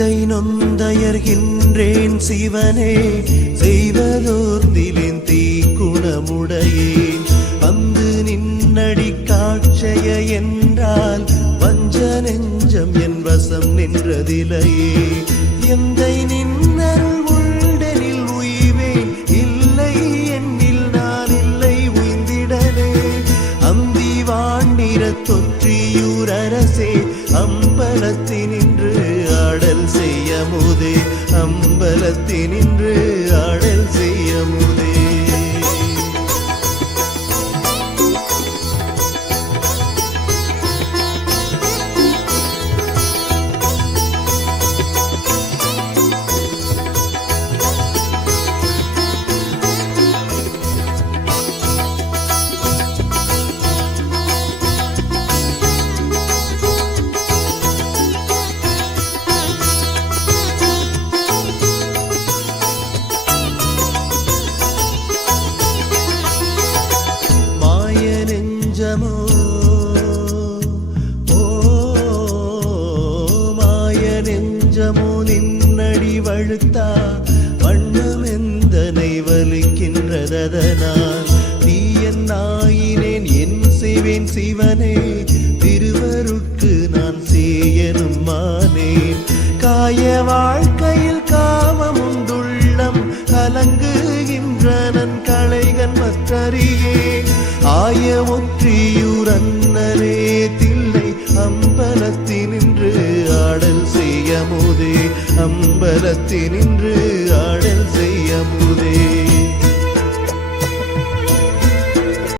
சிந்தை நொந்தயர்கின்றேன் சிவனே, செய்வதோர்ந்திலேன் தீக்குணமுடையேன். வந்து நின்னடி காட்சைய என்றால் வஞ்ச நெஞ்சம் என் வசம் நின்றதிலையே. எந்தை நின்னருள் உள்டனில் உய்வேன், இல்லை என்னில் நான் இல்லை உய்ந்திடனே. அந்தி வாண்டிர தொற்றியூர் அரசே, அம்பலத்தினின்று ஆடல் செய்யமுதே, அம்பலத்தினின்று ஆடல் செய்யமுதே. நின்னடி வழுத்தா வண்ணம் எந்தனை வலிக்கின்றதனால், தீயன் நாயினேன் என் செய்வேன் சிவனே, திருவருட்கு நான் சேயனும் மானேன். காய வாழ்க்கையில் காமமுண்டுள்ளம் கலங்குகின்றனன் களைகன் மற்றறியே. ஆய ஒற்றியூர் அன்னரே தில்லை, அம்பலத்தினின்று ஆடல் செய்யமுதே, அம்பலத்தினின்று ஆடல் செய்யமுதே.